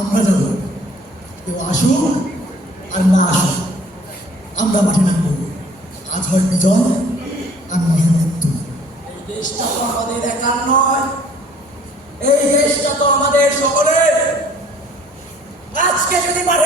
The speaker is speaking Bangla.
আমরা যাব। কেউ আসুক আর না আসুক, আমরা মাঠে নামবো। আজ হয় বিজয়, আর না হয় মৃত্যু। এই দেশটা তো আমাদের একার নয়। এই দেশটা তো আমাদের সকলের। আজকে যদি মাঠে